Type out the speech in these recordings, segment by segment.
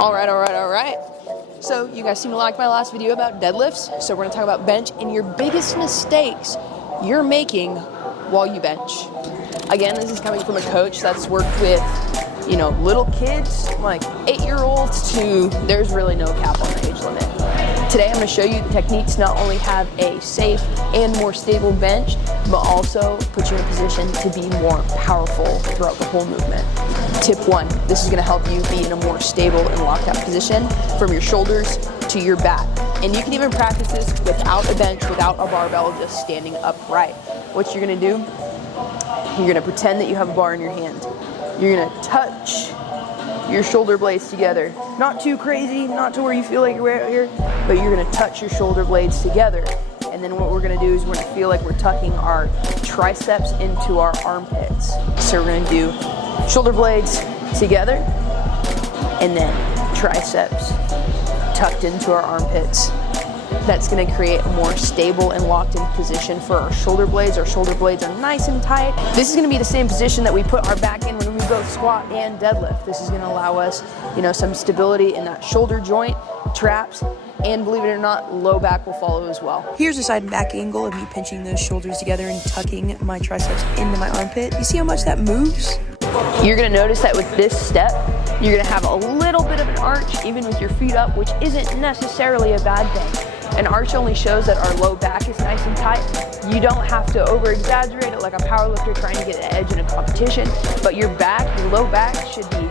All right. So you guys seem to like my last video about deadlifts. So we're gonna talk about bench and your biggest mistakes you're making while you bench. Again, this is coming from a coach that's worked with, little kids, like 8-year-olds to there's really no cap on the age limit. Today I'm gonna show you the techniques to not only have a safe and more stable bench, but also put you in a position to be more powerful throughout the whole movement. Tip 1, this is gonna help you be in a more stable and locked out position from your shoulders to your back. And you can even practice this without a bench, without a barbell, just standing upright. What you're gonna do, you're gonna pretend that you have a bar in your hand. You're gonna touch your shoulder blades together. Not too crazy, not to where you feel like you're way out here, but you're gonna touch your shoulder blades together. And then what we're gonna do is we're gonna feel like we're tucking our triceps into our armpits. So we're gonna do shoulder blades together, and then triceps tucked into our armpits. That's gonna create a more stable and locked in position for our shoulder blades. Our shoulder blades are nice and tight. This is gonna be the same position that we put our back in when we both squat and deadlift. This is gonna allow us, some stability in that shoulder joint, traps, and believe it or not, low back will follow as well. Here's a side and back angle of me pinching those shoulders together and tucking my triceps into my armpit. You see how much that moves? You're gonna notice that with this step, you're gonna have a little bit of an arch even with your feet up, which isn't necessarily a bad thing. An arch only shows that our low back is nice and tight. You don't have to over-exaggerate it like a powerlifter trying to get an edge in a competition, but your low back should be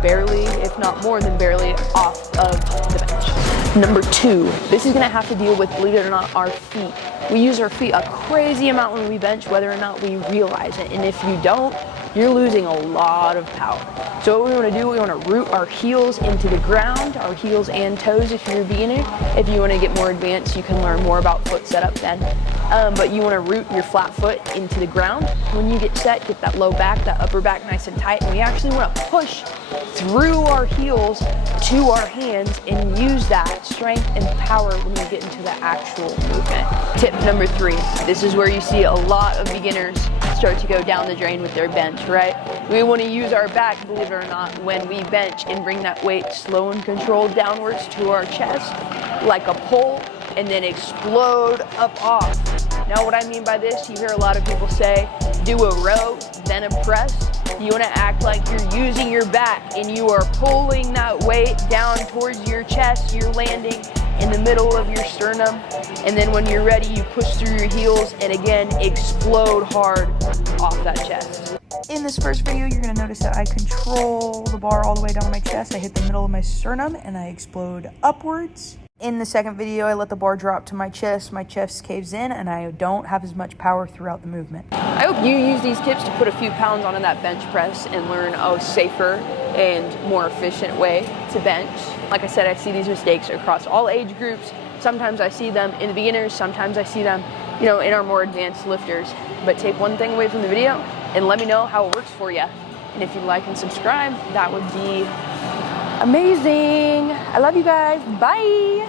barely, if not more than barely, off of the bench. Number 2, this is gonna have to deal with, believe it or not, our feet. We use our feet a crazy amount when we bench, whether or not we realize it, and if you don't, you're losing a lot of power. So what we wanna do, we wanna root our heels into the ground, our heels and toes if you're a beginner. If you wanna get more advanced, you can learn more about foot setup then. But you wanna root your flat foot into the ground. When you get set, get that low back, that upper back nice and tight, and we actually wanna push through our heels to our hands and use that strength and power when we get into the actual movement. Tip number 3, this is where you see a lot of beginners start to go down the drain with their bench, right? We want to use our back, believe it or not, when we bench and bring that weight slow and controlled downwards to our chest like a pole and then explode up off. Now what I mean by this, you hear a lot of people say, do a row, then a press. You want to act like you're using your back and you are pulling that weight down towards your chest. You're landing in the middle of your sternum, and then when you're ready, you push through your heels and again, explode hard off that chest. In this first video, you're gonna notice that I control the bar all the way down to my chest. I hit the middle of my sternum and I explode upwards. In the second video, I let the bar drop to my chest caves in, and I don't have as much power throughout the movement. I hope you use these tips to put a few pounds onto that bench press and learn a safer and more efficient way to bench. Like I said, I see these mistakes across all age groups. Sometimes I see them in the beginners, sometimes I see them, in our more advanced lifters. But take one thing away from the video and let me know how it works for you. And if you like and subscribe, that would be amazing. I love you guys. Bye.